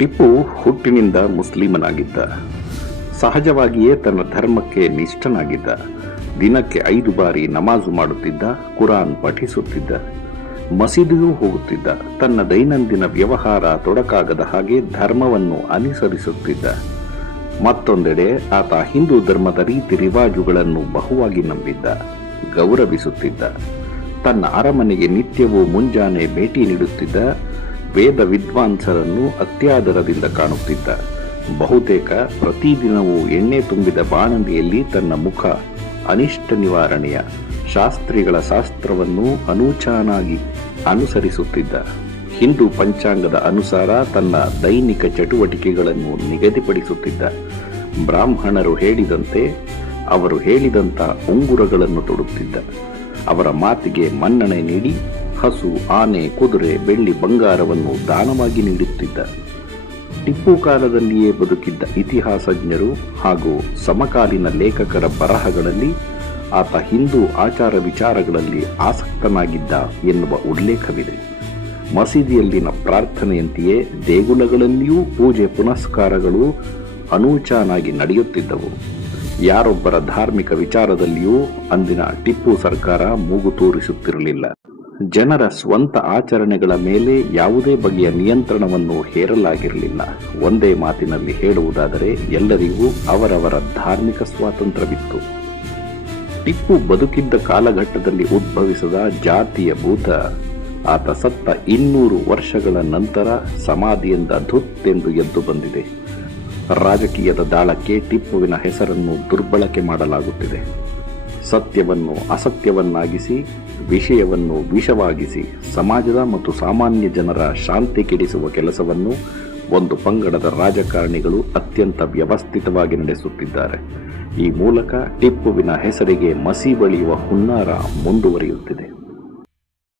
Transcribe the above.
ಟಿಪ್ಪು ಹುಟ್ಟಿನಿಂದ ಮುಸ್ಲಿಮನಾಗಿದ್ದ. ಸಹಜವಾಗಿಯೇ ತನ್ನ ಧರ್ಮಕ್ಕೆ ನಿಷ್ಠನಾಗಿದ್ದ. ದಿನಕ್ಕೆ ಐದು ಬಾರಿ ನಮಾಜು ಮಾಡುತ್ತಿದ್ದ, ಕುರಾನ್ ಪಠಿಸುತ್ತಿದ್ದ. ಮಸೀದಿಯೂ ಹೋಗುತ್ತಿದ್ದ. ತನ್ನ ದೈನಂದಿನ ವ್ಯವಹಾರ ತೊಡಕಾಗದ ಹಾಗೆ ಧರ್ಮವನ್ನು ಅನುಸರಿಸುತ್ತಿದ್ದ. ಮತ್ತೊಂದೆಡೆ ಆತ ಹಿಂದೂ ಧರ್ಮದ ರೀತಿ ರಿವಾಜುಗಳನ್ನು ಬಹುವಾಗಿ ನಂಬಿದ್ದ, ಗೌರವಿಸುತ್ತಿದ್ದ. ತನ್ನ ಅರಮನೆಗೆ ನಿತ್ಯವೂ ಮುಂಜಾನೆ ಭೇಟಿ ನೀಡುತ್ತಿದ್ದ ವೇದ ವಿದ್ವಾಂಸರನ್ನು ಅತ್ಯಾದರದಿಂದ ಕಾಣುತ್ತಿದ್ದ. ಬಹುತೇಕ ಪ್ರತಿದಿನವೂ ಎಣ್ಣೆ ತುಂಬಿದ ಬಾಣಂದಿಯಲ್ಲಿ ತನ್ನ ಮುಖ, ಅನಿಷ್ಟ ನಿವಾರಣೆಯ ಶಾಸ್ತ್ರಿಗಳ ಶಾಸ್ತ್ರವನ್ನು ಅನೂಚಾನಾಗಿ ಅನುಸರಿಸುತ್ತಿದ್ದ. ಹಿಂದೂ ಪಂಚಾಂಗದ ಅನುಸಾರ ತನ್ನ ದೈನಿಕ ಚಟುವಟಿಕೆಗಳನ್ನು ನಿಗದಿಪಡಿಸುತ್ತಿದ್ದ. ಬ್ರಾಹ್ಮಣರು ಹೇಳಿದಂತೆ ಅವರು ಹೇಳಿದಂಥ ಉಂಗುರಗಳನ್ನು ತೊಡುತ್ತಿದ್ದ. ಅವರ ಮಾತಿಗೆ ಮನ್ನಣೆ ನೀಡಿ ಹಸು, ಆನೆ, ಕುದುರೆ, ಬೆಳ್ಳಿ ಬಂಗಾರವನ್ನು ದಾನವಾಗಿ ನೀಡುತ್ತಿದ್ದ. ಟಿಪ್ಪು ಕಾಲದಲ್ಲಿಯೇ ಬದುಕಿದ್ದ ಇತಿಹಾಸಜ್ಞರು ಹಾಗೂ ಸಮಕಾಲೀನ ಲೇಖಕರ ಬರಹಗಳಲ್ಲಿ ಆತ ಹಿಂದೂ ಆಚಾರ ವಿಚಾರಗಳಲ್ಲಿ ಆಸಕ್ತನಾಗಿದ್ದ ಎನ್ನುವ ಉಲ್ಲೇಖವಿದೆ. ಮಸೀದಿಯಲ್ಲಿನ ಪ್ರಾರ್ಥನೆಯಂತೆಯೇ ದೇಗುಲಗಳಲ್ಲಿಯೂ ಪೂಜೆ ಪುನಸ್ಕಾರಗಳು ಅನೂಚಾನಾಗಿ ನಡೆಯುತ್ತಿದ್ದವು. ಯಾರೊಬ್ಬರ ಧಾರ್ಮಿಕ ವಿಚಾರದಲ್ಲಿಯೂ ಅಂದಿನ ಟಿಪ್ಪು ಸರ್ಕಾರ ಮೂಗು ತೋರಿಸುತ್ತಿರಲಿಲ್ಲ. ಜನರ ಸ್ವಂತ ಆಚರಣೆಗಳ ಮೇಲೆ ಯಾವುದೇ ಬಗೆಯ ನಿಯಂತ್ರಣವನ್ನು ಹೇರಲಾಗಿರಲಿಲ್ಲ. ಒಂದೇ ಮಾತಿನಲ್ಲಿ ಹೇಳುವುದಾದರೆ ಎಲ್ಲರಿಗೂ ಅವರವರ ಧಾರ್ಮಿಕ ಸ್ವಾತಂತ್ರ್ಯವಿತ್ತು. ಟಿಪ್ಪು ಬದುಕಿದ್ದ ಕಾಲಘಟ್ಟದಲ್ಲಿ ಉದ್ಭವಿಸಿದ ಜಾತಿಯ ಭೂತ, ಆತ ಸತ್ತ ಇನ್ನೂರು ವರ್ಷಗಳ ನಂತರ ಸಮಾಧಿಯಿಂದ ಧುತ್ತೆಂದು ಎದ್ದು ಬಂದಿದೆ. ರಾಜಕೀಯದ ದಾಳಕ್ಕೆ ಟಿಪ್ಪುವಿನ ಹೆಸರನ್ನು ದುರ್ಬಳಕೆ ಮಾಡಲಾಗುತ್ತಿದೆ. ಸತ್ಯವನ್ನು ಅಸತ್ಯವನ್ನಾಗಿಸಿ, ವಿಷಯವನ್ನು ವಿಷವಾಗಿಸಿ, ಸಮಾಜದ ಮತ್ತು ಸಾಮಾನ್ಯ ಜನರ ಶಾಂತಿ ಕೆಡಿಸುವ ಕೆಲಸವನ್ನು ಒಂದು ಪಂಗಡದ ರಾಜಕಾರಣಿಗಳು ಅತ್ಯಂತ ವ್ಯವಸ್ಥಿತವಾಗಿ ನಡೆಸುತ್ತಿದ್ದಾರೆ. ಈ ಮೂಲಕ ಟಿಪ್ಪುವಿನ ಹೆಸರಿಗೆ ಮಸಿ ಬಳಿಯುವ ಹುನ್ನಾರ ಮುಂದುವರಿಯುತ್ತಿದೆ.